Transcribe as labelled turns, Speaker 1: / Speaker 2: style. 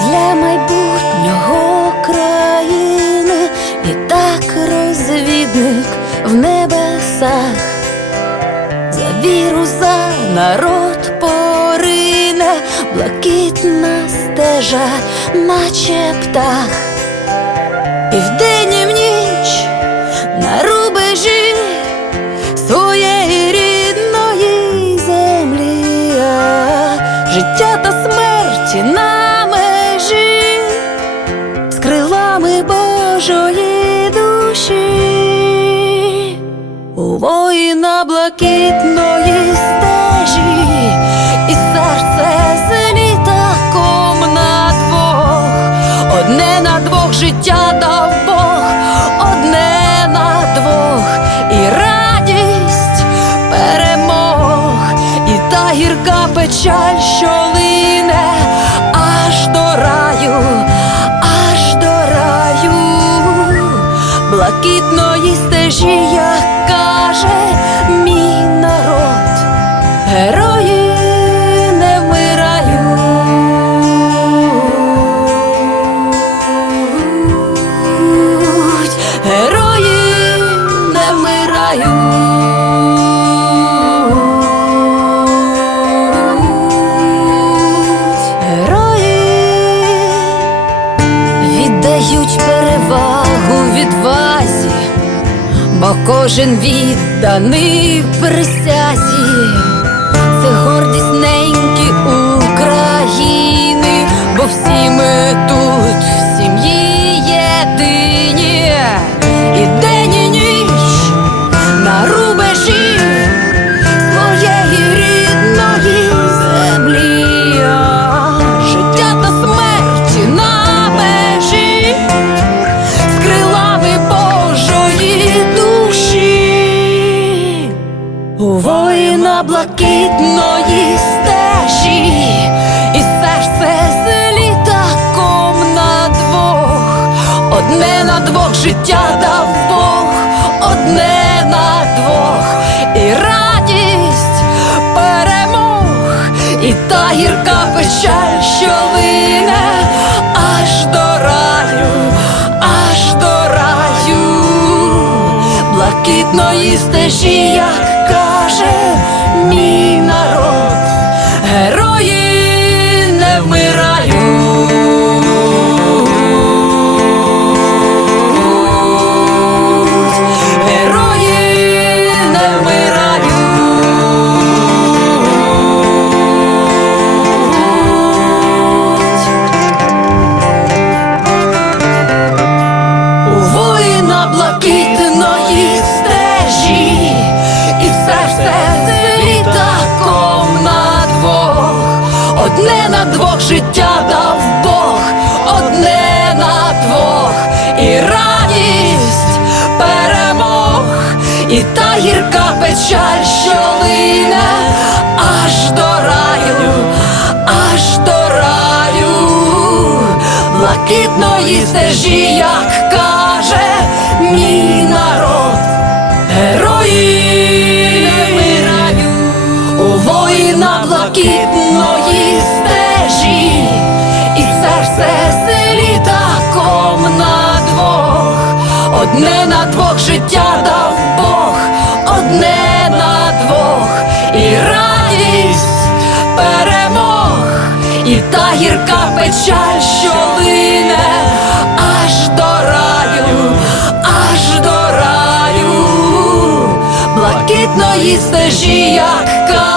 Speaker 1: для майбутнього країни. Так розвідник в небесах, за віру, за народ порине, блакитна стежа, наче птах, в ніч на рубежі своєї рідної землі, життя. У воїна блакитної стежі, і серце з літаком на двох, одне на двох життя дав Бог, одне на двох, і радість перемог, і та гірка печаль, що лине аж до раю, аж до раю. Блакитної стежі, герої не вмирають, герої не вмирають, герої віддають перевагу відвазі, бо кожен відданий присязі, всі ми тут в сім'ї єдині, і день і ніч на рубежі своєї рідної землі, життя та смерті на межі з крилами Божої душі, у воїна блакитної гірка печаль, що вине аж до раю, аж до раю, блакитної стежі, як каже мій одне на двох життя дав Бог, одне на двох, і радість перемог, і та гірка печаль, що лине аж до раю, аж до раю. Блакитної стежі, як каже мій одне на двох життя дав Бог, одне на двох, і радість перемог, і та гірка печаль, що лине аж до раю, аж до раю, блакитної стежі, як каже